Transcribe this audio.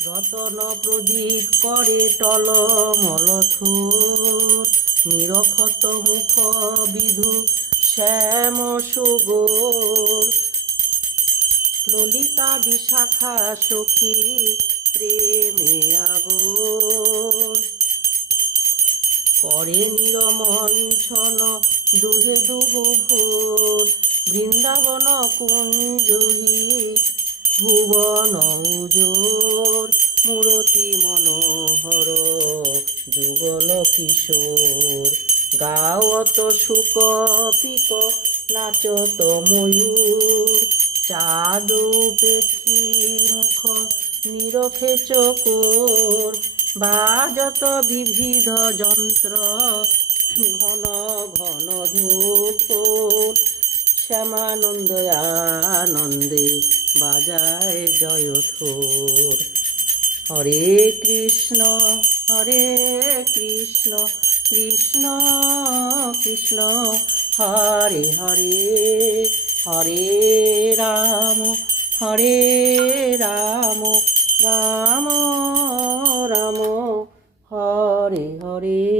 রতন প্রদীপ করে টলমল থোর, নিরক্ষত মুখ বিধু শ্যাম সুগোর। ললিতা বিশাখা সখী প্রেমে আগোর, করে নিরমঞ্চন দুহে দুহু ভোর। বৃন্দাবন কুঞ্জহি ভুবন উজোর, মূরতি মনোহর যুগল কিশোর। গাওয়ত শুক পিক নাচত ময়ূর, চাঁদ উপেক্ষী মুখ নিরখে চকোর। বাজত বিবিধ যন্ত্র ঘন ঘন ধূপোর, শ্যামানন্দ আনন্দে বাজায় জয়থোর। হরে কৃষ্ণ কৃষ্ণ কৃষ্ণ হরে হরে, হরে রাম রাম রাম হরে হরে।